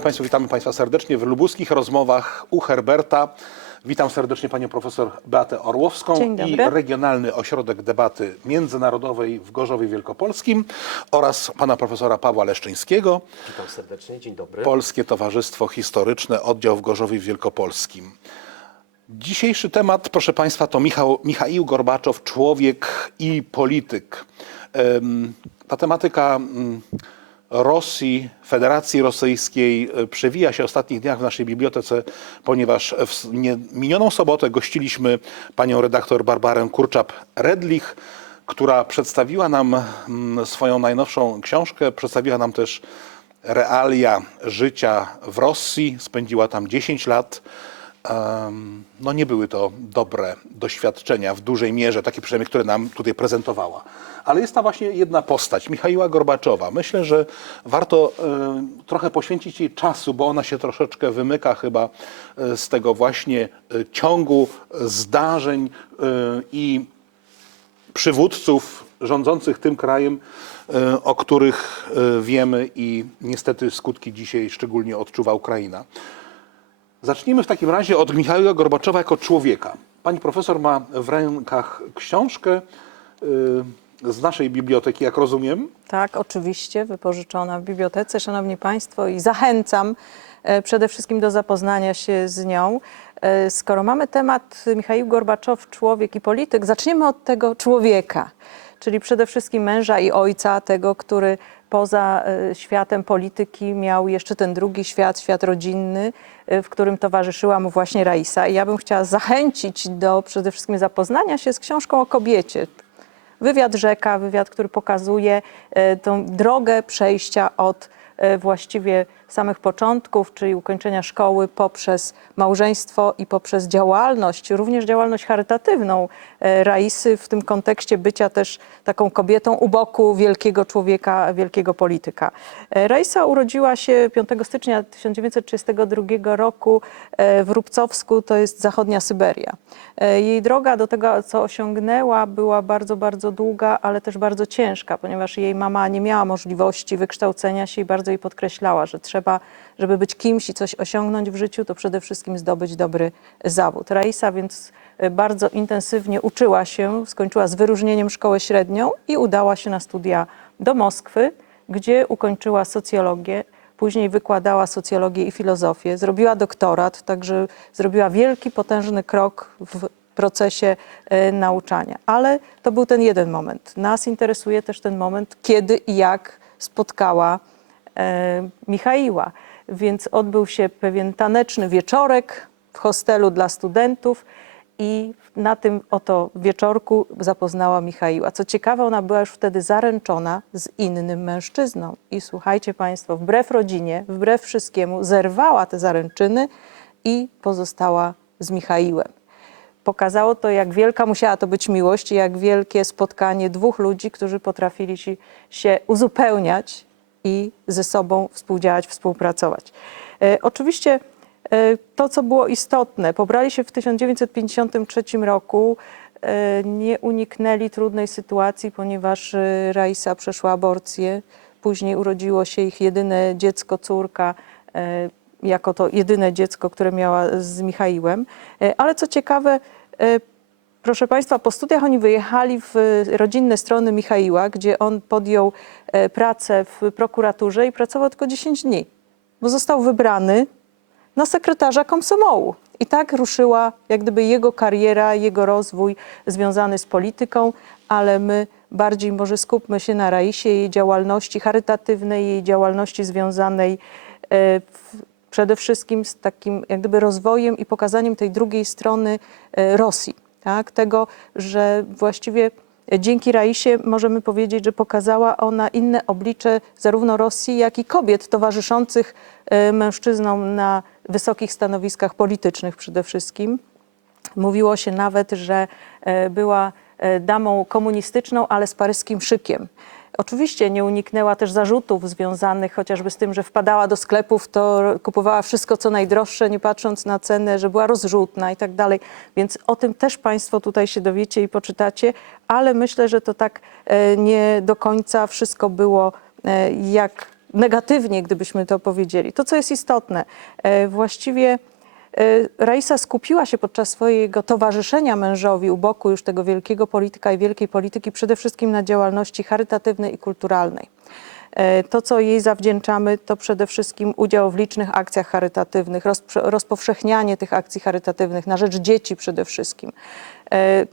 dobry Państwu, witamy Państwa serdecznie w lubuskich rozmowach u Herberta. Witam serdecznie Panią Profesor Beatę Orłowską i. Regionalny Ośrodek Debaty Międzynarodowej w Gorzowie Wielkopolskim oraz Pana Profesora Pawła Leszczyńskiego, Witam serdecznie, dzień dobry. Polskie Towarzystwo Historyczne, oddział w Gorzowie Wielkopolskim. Dzisiejszy temat, proszę Państwa, to Michał, Michaił Gorbaczow, człowiek i polityk. Ta tematyka mm, Rosji, Federacji Rosyjskiej e, przewija się w ostatnich dniach w naszej bibliotece, ponieważ w minioną sobotę gościliśmy panią redaktor Barbarę Kurczap-Redlich, która przedstawiła nam mm, swoją najnowszą książkę, przedstawiła nam też realia życia w Rosji. Spędziła tam 10 lat. No nie były to dobre doświadczenia w dużej mierze, takie przynajmniej, które nam tutaj prezentowała. Ale jest ta właśnie jedna postać, Michaiła Gorbaczowa. Myślę, że warto trochę poświęcić jej czasu, bo ona się troszeczkę wymyka chyba e, z tego właśnie e, ciągu zdarzeń e, i przywódców rządzących tym krajem, o których wiemy i niestety skutki dzisiaj szczególnie odczuwa Ukraina. Zacznijmy w takim razie od Michała Gorbaczowa jako człowieka. Pani profesor ma w rękach książkę y, z naszej biblioteki, jak rozumiem. Tak, oczywiście, wypożyczona w bibliotece, Szanowni Państwo, i zachęcam e, przede wszystkim do zapoznania się z nią. E, Skoro mamy temat Michaił Gorbaczow, człowiek i polityk, zaczniemy od tego człowieka, czyli przede wszystkim męża i ojca, tego, który poza e, światem polityki miał jeszcze ten drugi świat, świat rodzinny, e, w którym towarzyszyła mu właśnie Raisa. I ja bym chciała zachęcić do przede wszystkim zapoznania się z książką o kobiecie, Wywiad rzeka, wywiad, który pokazuje e, tą drogę przejścia od właściwie samych początków, czyli ukończenia szkoły poprzez małżeństwo i poprzez działalność, również działalność charytatywną e, Raisy w tym kontekście bycia też taką kobietą u boku wielkiego człowieka, wielkiego polityka. E, Raisa urodziła się 5 stycznia 1932 roku e, w Rubcowsku, to jest zachodnia Syberia. Jej droga do tego, co osiągnęła, była bardzo, bardzo długa, ale też bardzo ciężka, ponieważ jej mama nie miała możliwości wykształcenia się i bardzo jej podkreślała, że trzeba, żeby być kimś i coś osiągnąć w życiu, to przede wszystkim zdobyć dobry zawód. Raisa więc e, bardzo intensywnie uczyła się, skończyła z wyróżnieniem szkołę średnią i udała się na studia do Moskwy, gdzie ukończyła socjologię. Później wykładała socjologię i filozofię, zrobiła doktorat, także zrobiła wielki, potężny krok w procesie e, nauczania. Ale to był ten jeden moment. Nas interesuje też ten moment, kiedy i jak spotkała Michaiła. Więc odbył się pewien taneczny wieczorek w hostelu dla studentów i na tym oto wieczorku zapoznała Michaiła. Co ciekawe, ona była już wtedy zaręczona z innym mężczyzną. I słuchajcie Państwo, wbrew rodzinie, wbrew wszystkiemu, zerwała te zaręczyny i pozostała z Michaiłem. Pokazało to, jak wielka musiała to być miłość i jak wielkie spotkanie dwóch ludzi, którzy potrafili się uzupełniać i ze sobą współdziałać, współpracować. E, oczywiście e, to, co było istotne, pobrali się w 1953 roku, e, nie uniknęli trudnej sytuacji, ponieważ Raisa przeszła aborcję. Później urodziło się ich jedyne dziecko, córka, jako to jedyne dziecko, które miała z Michaiłem. E, Ale co ciekawe, Proszę Państwa, po studiach oni wyjechali w rodzinne strony Michaiła, gdzie on podjął e, pracę w prokuraturze i pracował tylko 10 dni, bo został wybrany na sekretarza komsomołu. I tak ruszyła jak gdyby jego kariera, jego rozwój związany z polityką, ale my bardziej może skupmy się na Raisie, jej działalności charytatywnej, jej działalności związanej e, w, przede wszystkim z takim jak gdyby rozwojem i pokazaniem tej drugiej strony e, Rosji. Tak? Tego, że właściwie dzięki Raisie możemy powiedzieć, że pokazała ona inne oblicze zarówno Rosji, jak i kobiet towarzyszących e, mężczyznom na wysokich stanowiskach politycznych przede wszystkim. Mówiło się nawet, że e, była e, damą komunistyczną, ale z paryskim szykiem. Oczywiście nie uniknęła też zarzutów związanych chociażby z tym, że wpadała do sklepów, to kupowała wszystko co najdroższe, nie patrząc na cenę, że była rozrzutna i tak dalej. Więc o tym też Państwo tutaj się dowiecie i poczytacie, ale myślę, że to tak e, nie do końca wszystko było e, jak negatywnie, gdybyśmy to powiedzieli. To, co jest istotne, e, właściwie Raisa skupiła się podczas swojego towarzyszenia mężowi u boku już tego wielkiego polityka i wielkiej polityki przede wszystkim na działalności charytatywnej i kulturalnej. E, To, co jej zawdzięczamy, to przede wszystkim udział w licznych akcjach charytatywnych, rozpowszechnianie tych akcji charytatywnych na rzecz dzieci przede wszystkim. E,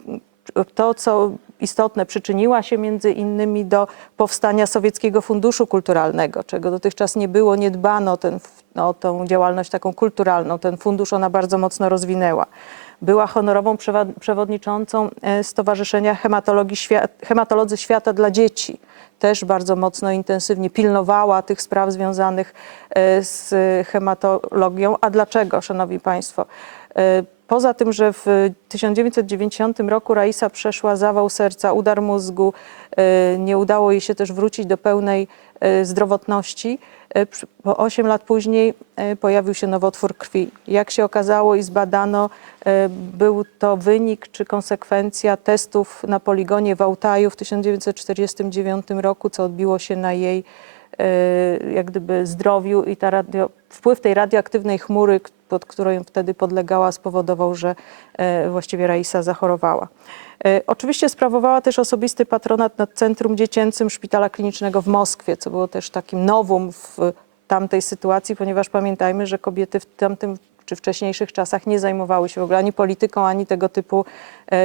To, co istotne, przyczyniła się między innymi do powstania Sowieckiego Funduszu Kulturalnego, czego dotychczas nie było, nie dbano ten, o tą działalność taką kulturalną. Ten fundusz ona bardzo mocno rozwinęła. Była honorową przewodniczącą e, Stowarzyszenia Hematologii Świat, Hematolodzy Świata dla Dzieci. Też bardzo mocno, intensywnie pilnowała tych spraw związanych e, z hematologią. A dlaczego, Szanowni Państwo? Poza tym, że w 1990 roku Raisa przeszła zawał serca, udar mózgu, e, nie udało jej się też wrócić do pełnej e, zdrowotności. Bo 8 lat później pojawił się nowotwór krwi. Jak się okazało i zbadano, był to wynik czy konsekwencja testów na poligonie w Altaju w 1949 roku, co odbiło się na jej jak gdyby zdrowiu i ta radio, wpływ tej radioaktywnej chmury, pod którą wtedy podlegała, spowodował, że e, właściwie Raisa zachorowała. E, Oczywiście sprawowała też osobisty patronat nad Centrum Dziecięcym Szpitala Klinicznego w Moskwie, co było też takim nowum w tamtej sytuacji, ponieważ pamiętajmy, że kobiety w tamtym czy wcześniejszych czasach nie zajmowały się w ogóle ani polityką, ani tego typu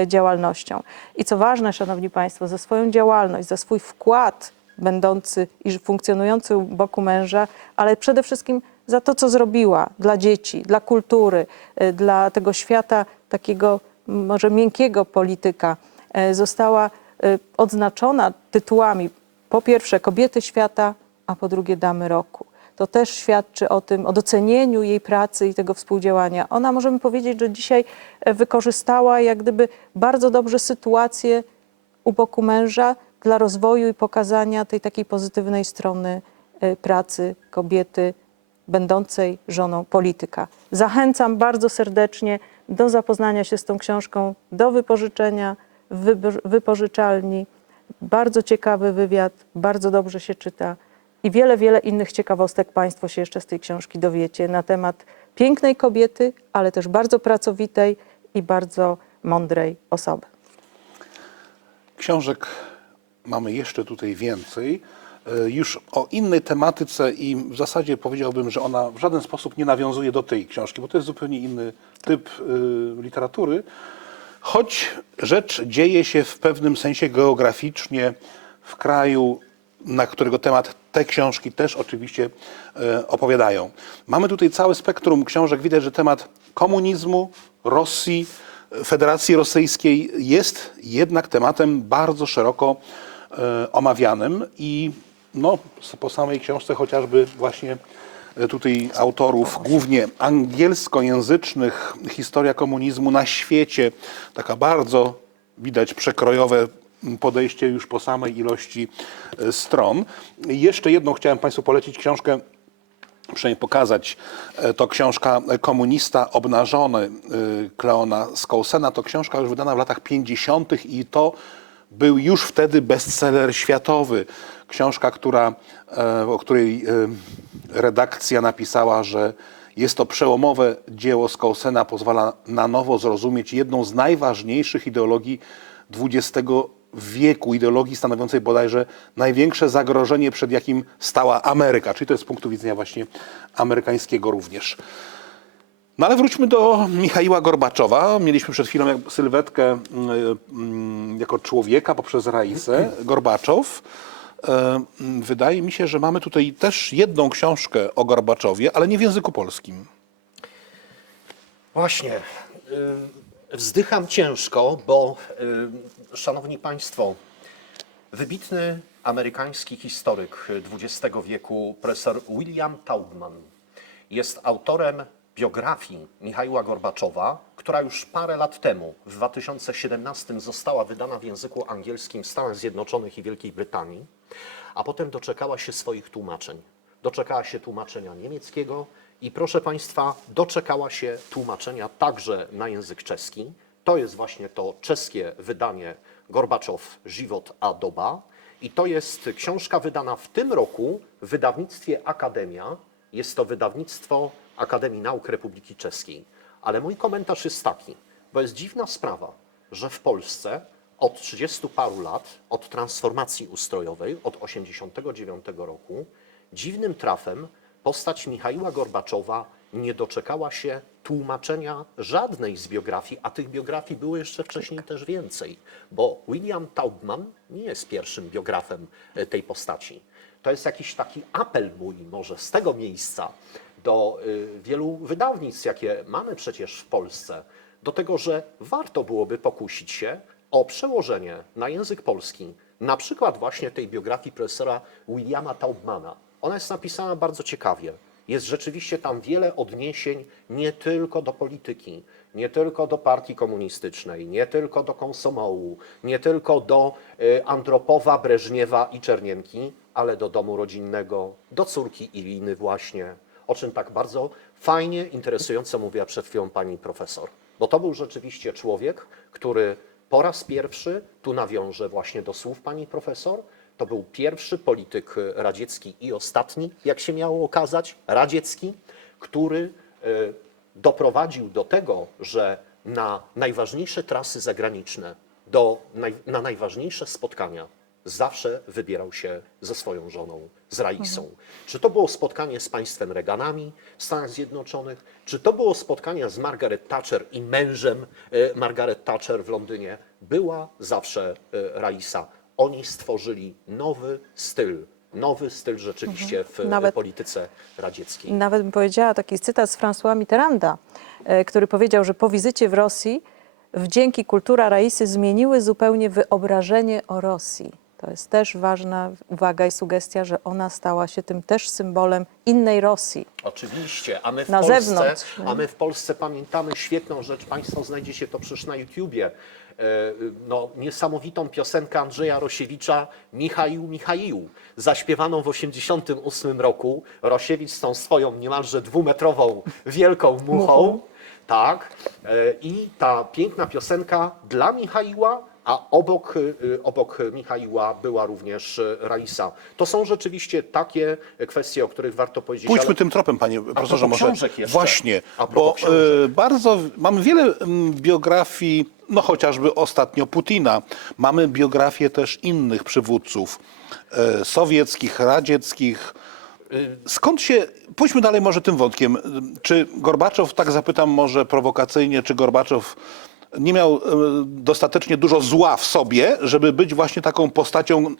działalnością. I co ważne, Szanowni Państwo, za swoją działalność, za swój wkład będący i funkcjonujący u boku męża, ale przede wszystkim za to, co zrobiła dla dzieci, dla kultury, e, dla tego świata takiego może miękkiego polityka, e, została e, odznaczona tytułami po pierwsze kobiety świata, a po drugie damy roku. To też świadczy o tym, o docenieniu jej pracy i tego współdziałania. Ona, możemy powiedzieć, że dzisiaj wykorzystała jak gdyby bardzo dobrze sytuację u boku męża dla rozwoju i pokazania tej takiej pozytywnej strony e, pracy kobiety będącej żoną polityka. Zachęcam bardzo serdecznie do zapoznania się z tą książką, do wypożyczenia w wypożyczalni. Bardzo ciekawy wywiad, bardzo dobrze się czyta i wiele, wiele innych ciekawostek Państwo się jeszcze z tej książki dowiecie na temat pięknej kobiety, ale też bardzo pracowitej i bardzo mądrej osoby. Książek mamy jeszcze tutaj więcej. E, Już o innej tematyce i w zasadzie powiedziałbym, że ona w żaden sposób nie nawiązuje do tej książki, bo to jest zupełnie inny typ y, literatury. Choć rzecz dzieje się w pewnym sensie geograficznie w kraju, na którego temat te książki też oczywiście e, opowiadają. Mamy tutaj całe spektrum książek. Widać, że temat komunizmu, Rosji, Federacji Rosyjskiej jest jednak tematem bardzo szeroko e, omawianym i no, po samej książce chociażby właśnie e, tutaj autorów, głównie angielskojęzycznych, historia komunizmu na świecie, taka bardzo widać przekrojowe podejście już po samej ilości e, stron. Jeszcze jedną chciałem Państwu polecić książkę przynajmniej pokazać. E, To książka Komunista obnażony e, Kleona Skousena. To książka już wydana w latach 50. i to był już wtedy bestseller światowy. Książka, która, e, o której e, redakcja napisała, że jest to przełomowe dzieło Skousena, pozwala na nowo zrozumieć jedną z najważniejszych ideologii XX wieku, ideologii stanowiącej bodajże największe zagrożenie, przed jakim stała Ameryka, czyli to jest z punktu widzenia właśnie amerykańskiego również. No ale wróćmy do Michaiła Gorbaczowa. Mieliśmy przed chwilą sylwetkę mm, mm, jako człowieka poprzez Raisę. Gorbaczow. E, Wydaje mi się, że mamy tutaj też jedną książkę o Gorbaczowie, ale nie w języku polskim. Właśnie. y, Wzdycham ciężko, bo, y, szanowni państwo, wybitny amerykański historyk XX wieku, profesor William Taubman, jest autorem biografii Michaiła Gorbaczowa, która już parę lat temu, w 2017, została wydana w języku angielskim w Stanach Zjednoczonych i Wielkiej Brytanii, a potem doczekała się swoich tłumaczeń. Doczekała się tłumaczenia niemieckiego i proszę Państwa, doczekała się tłumaczenia także na język czeski. To jest właśnie to czeskie wydanie Gorbaczow Żywot a doba. I to jest książka wydana w tym roku w wydawnictwie Akademia. Jest to wydawnictwo Akademii Nauk Republiki Czeskiej. Ale mój komentarz jest taki, bo jest dziwna sprawa, że w Polsce od 30 paru lat, od transformacji ustrojowej, od 89 roku, dziwnym trafem postać Michaiła Gorbaczowa nie doczekała się tłumaczenia żadnej z biografii, a tych biografii było jeszcze wcześniej też więcej, bo William Taubman nie jest pierwszym biografem e, tej postaci. To jest jakiś taki apel mój może z tego miejsca do y, wielu wydawnictw, jakie mamy przecież w Polsce, do tego, że warto byłoby pokusić się o przełożenie na język polski na przykład właśnie tej biografii profesora Williama Taubmana. Ona jest napisana bardzo ciekawie. Jest rzeczywiście tam wiele odniesień nie tylko do polityki, nie tylko do partii komunistycznej, nie tylko do Komsomołu, nie tylko do y, Andropowa, Breżniewa i Czernienki, ale do domu rodzinnego, do córki Iriny właśnie, o czym tak bardzo fajnie, interesująco mówiła przed chwilą pani profesor. Bo to był rzeczywiście człowiek, który po raz pierwszy, tu nawiążę właśnie do słów pani profesor, to był pierwszy polityk radziecki i ostatni, jak się miało okazać, radziecki, który e, doprowadził do tego, że na najważniejsze trasy zagraniczne, do, na najważniejsze spotkania zawsze wybierał się ze swoją żoną, z Raisą. Czy to było spotkanie z państwem Reaganami w Stanach Zjednoczonych, czy to było spotkanie z Margaret Thatcher i mężem e, Margaret Thatcher w Londynie, była zawsze e, Raisa. Oni stworzyli nowy styl, nowy styl rzeczywiście w e, Nawet- polityce radzieckiej. Nawet bym powiedziała taki cytat z François Mitterranda, który powiedział, że po wizycie w Rosji wdzięki kultura Raisy zmieniły zupełnie wyobrażenie o Rosji. To jest też ważna uwaga i sugestia, że ona stała się tym też symbolem innej Rosji. Oczywiście, a my w Na Polsce, zewnątrz, a my w Polsce pamiętamy świetną rzecz, Państwo znajdziecie to przecież na YouTubie, e, no, niesamowitą piosenkę Andrzeja Rosiewicza Michaił Michaił, zaśpiewaną w 1988 roku. Rosiewicz z tą swoją niemalże dwumetrową wielką muchą, tak, e, i ta piękna piosenka dla Michaiła, a obok, y, obok Michaiła była również y, Raisa. To są rzeczywiście takie kwestie, o których warto powiedzieć. Pójdźmy ale- tym tropem, panie profesorze. Może właśnie, A propos bo książek. e, bardzo mamy wiele mm, biografii, no chociażby ostatnio Putina. Mamy biografię też innych przywódców e, sowieckich, radzieckich. Skąd się, pójdźmy dalej może tym wątkiem. Czy Gorbaczow, tak zapytam może prowokacyjnie, czy Gorbaczow nie miał e, dostatecznie dużo zła w sobie, żeby być właśnie taką postacią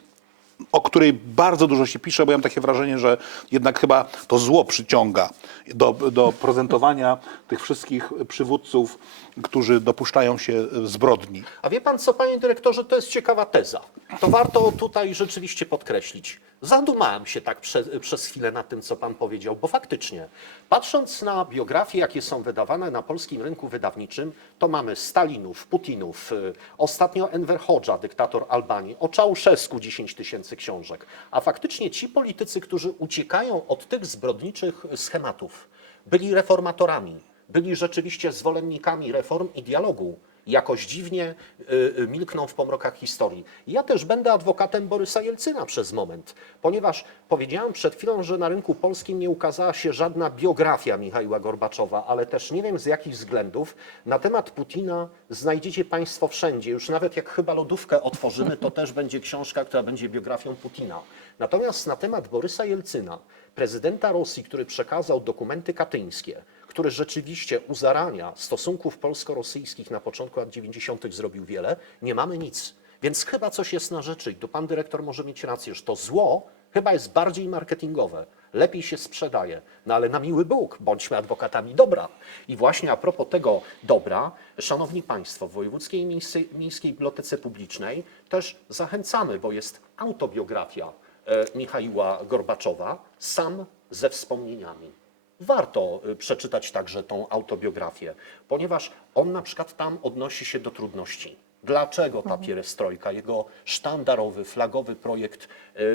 o której bardzo dużo się pisze, bo ja mam takie wrażenie, że jednak chyba to zło przyciąga do, do prezentowania tych wszystkich przywódców, którzy dopuszczają się zbrodni. A wie pan co, panie dyrektorze, to jest ciekawa teza. To warto tutaj rzeczywiście podkreślić. Zadumałem się tak prze, przez chwilę nad tym, co pan powiedział, bo faktycznie, patrząc na biografie, jakie są wydawane na polskim rynku wydawniczym, to mamy Stalinów, Putinów, y, ostatnio Enver Hoxha, dyktator Albanii, o Czałszewsku 10 tysięcy książek. A faktycznie ci politycy, którzy uciekają od tych zbrodniczych schematów, byli reformatorami, byli rzeczywiście zwolennikami reform i dialogu. Jakoś dziwnie y, y, milkną w pomrokach historii. Ja też będę adwokatem Borysa Jelcyna przez moment, ponieważ powiedziałem przed chwilą, że na rynku polskim nie ukazała się żadna biografia Michaiła Gorbaczowa, ale też nie wiem z jakich względów. Na temat Putina znajdziecie Państwo wszędzie. Już nawet jak chyba lodówkę otworzymy, to też będzie książka, która będzie biografią Putina. Natomiast na temat Borysa Jelcyna, prezydenta Rosji, który przekazał dokumenty katyńskie, który rzeczywiście u zarania stosunków polsko-rosyjskich na początku lat 90. zrobił wiele, nie mamy nic. Więc chyba coś jest na rzeczy i tu pan dyrektor może mieć rację, że to zło chyba jest bardziej marketingowe, lepiej się sprzedaje. No ale na miły Bóg, bądźmy adwokatami dobra. I właśnie a propos tego dobra, szanowni państwo, w Wojewódzkiej Miejskiej, Miejskiej Bibliotece Publicznej też zachęcamy, bo jest autobiografia e, Michaiła Gorbaczowa, sam ze wspomnieniami warto y, przeczytać także tą autobiografię, ponieważ on na przykład tam odnosi się do trudności. Dlaczego ta pierestrojka, jego sztandarowy, flagowy projekt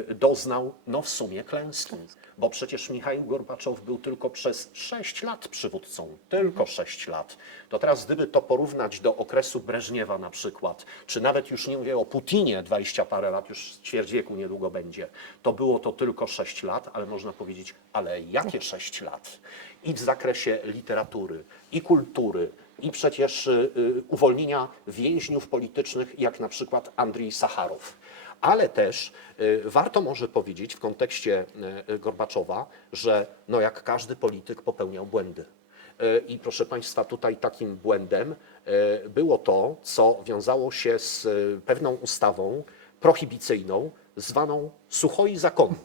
y, doznał no w sumie klęski? Bo przecież Michał Gorbaczow był tylko przez 6 lat przywódcą, tylko 6 lat. To teraz gdyby to porównać do okresu Breżniewa na przykład, czy nawet już nie mówię o Putinie, 20 parę lat, już ćwierć wieku niedługo będzie, to było to tylko 6 lat, ale można powiedzieć, ale jakie 6 lat? I w zakresie literatury, i kultury, i przecież y, y, uwolnienia więźniów politycznych, jak na przykład Andrzej Sacharow. Ale też y, warto może powiedzieć w kontekście Gorbaczowa, że no jak każdy polityk popełniał błędy. I proszę Państwa, tutaj takim błędem było to, co wiązało się z pewną ustawą prohibicyjną, zwaną Suchoi Zakonu.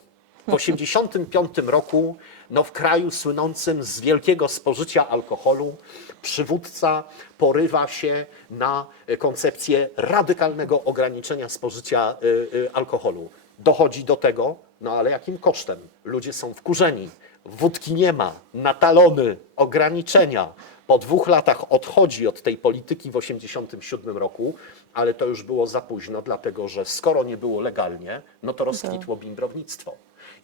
W 1985 roku no, w kraju słynącym z wielkiego spożycia alkoholu przywódca porywa się na koncepcję radykalnego ograniczenia spożycia y, y, alkoholu. Dochodzi do tego, no ale jakim kosztem? Ludzie są wkurzeni, wódki nie ma, natalony, ograniczenia. Po dwóch latach odchodzi od tej polityki w 1987 roku, ale to już było za późno, dlatego że skoro nie było legalnie, no to rozkwitło bimbrownictwo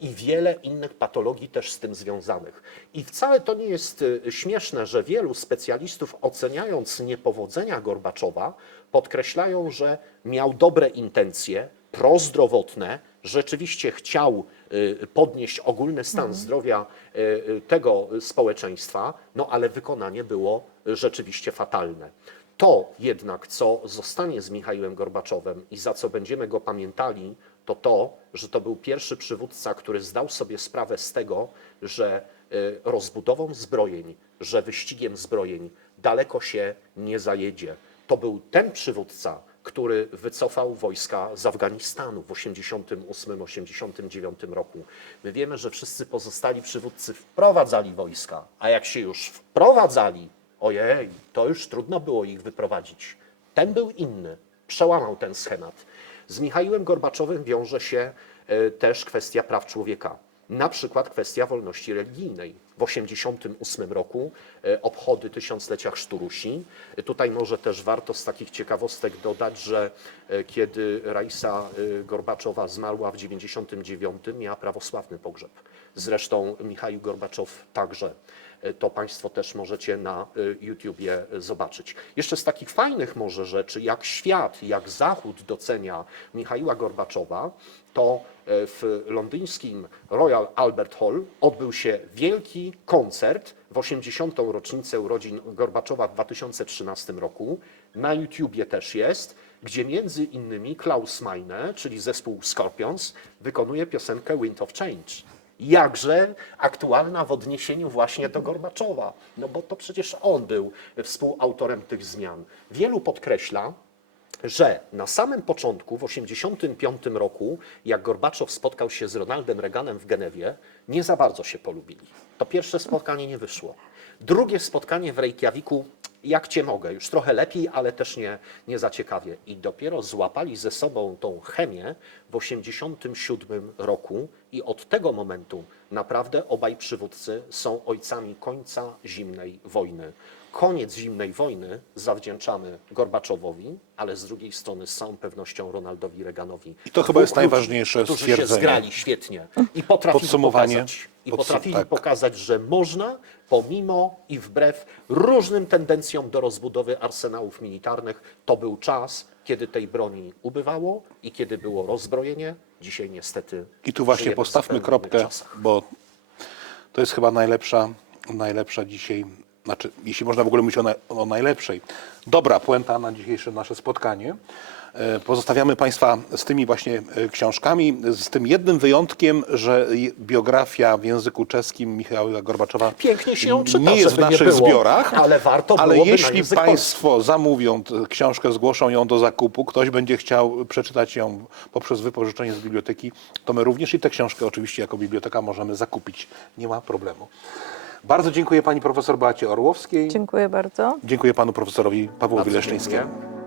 i wiele innych patologii też z tym związanych. I wcale to nie jest y, śmieszne, że wielu specjalistów oceniając niepowodzenia Gorbaczowa podkreślają, że miał dobre intencje, prozdrowotne, rzeczywiście chciał y, podnieść ogólny stan zdrowia y, tego społeczeństwa, no ale wykonanie było rzeczywiście fatalne. To jednak, co zostanie z Michałem Gorbaczowem i za co będziemy go pamiętali, to to, że to był pierwszy przywódca, który zdał sobie sprawę z tego, że y, rozbudową zbrojeń, że wyścigiem zbrojeń daleko się nie zajedzie. To był ten przywódca, który wycofał wojska z Afganistanu w 1988-1989 roku. My wiemy, że wszyscy pozostali przywódcy wprowadzali wojska, a jak się już wprowadzali, ojej, to już trudno było ich wyprowadzić. Ten był inny, przełamał ten schemat. Z Michałem Gorbaczowem wiąże się e, też kwestia praw człowieka. Na przykład kwestia wolności religijnej. W 1988 roku e, obchody tysiąclecia Chrztu-Rusi. E, Tutaj może też warto z takich ciekawostek dodać, że kiedy Raisa Gorbaczowa zmarła w 1999, miała prawosławny pogrzeb. Zresztą Michał Gorbaczow także. E, To Państwo też możecie na e, YouTubie zobaczyć. Jeszcze z takich fajnych może rzeczy, jak świat, jak Zachód docenia Michaiła Gorbaczowa, to e, w londyńskim Royal Albert Hall odbył się wielki koncert w 80. rocznicę urodzin Gorbaczowa w 2013 roku. Na YouTubie też jest, gdzie między innymi Klaus Meine, czyli zespół Scorpions, wykonuje piosenkę Wind of Change jakże aktualna w odniesieniu właśnie do Gorbaczowa, no bo to przecież on był współautorem tych zmian. Wielu podkreśla, że na samym początku, w 1985 roku, jak Gorbaczow spotkał się z Ronaldem Reaganem w Genewie, nie za bardzo się polubili. To pierwsze spotkanie nie wyszło. Drugie spotkanie w Reykjaviku, jak cię mogę, już trochę lepiej, ale też nie, nie za ciekawie. I dopiero złapali ze sobą tą chemię w 1987 roku i od tego momentu naprawdę obaj przywódcy są ojcami końca zimnej wojny. Koniec zimnej wojny zawdzięczamy Gorbaczowowi, ale z drugiej strony z całą pewnością Ronaldowi Reaganowi. I to chyba jest ludzi, najważniejsze którzy stwierdzenie. się zgrali świetnie i potrafili Podsumowanie. pokazać, i Podsum- potrafili tak. pokazać, że można pomimo i wbrew różnym tendencjom do rozbudowy arsenałów militarnych, to był czas, kiedy tej broni ubywało i kiedy było rozbrojenie. Dzisiaj niestety I tu właśnie postawmy kropkę, czasach. bo to jest chyba najlepsza, najlepsza dzisiaj, znaczy, jeśli można w ogóle mówić o, na, o najlepszej. Dobra puenta na dzisiejsze nasze spotkanie. E, Pozostawiamy Państwa z tymi właśnie e, książkami, z tym jednym wyjątkiem, że biografia w języku czeskim Michała Gorbaczowa Pięknie się ją czyta, nie jest w naszych było, zbiorach, ale warto ale jeśli Państwo zamówią tę książkę, zgłoszą ją do zakupu, ktoś będzie chciał przeczytać ją poprzez wypożyczenie z biblioteki, to my również i tę książkę oczywiście jako biblioteka możemy zakupić. Nie ma problemu. Bardzo dziękuję pani profesor Beacie Orłowskiej. Dziękuję bardzo. Dziękuję panu profesorowi Pawłowi Leszczyńskiemu. dziękuję.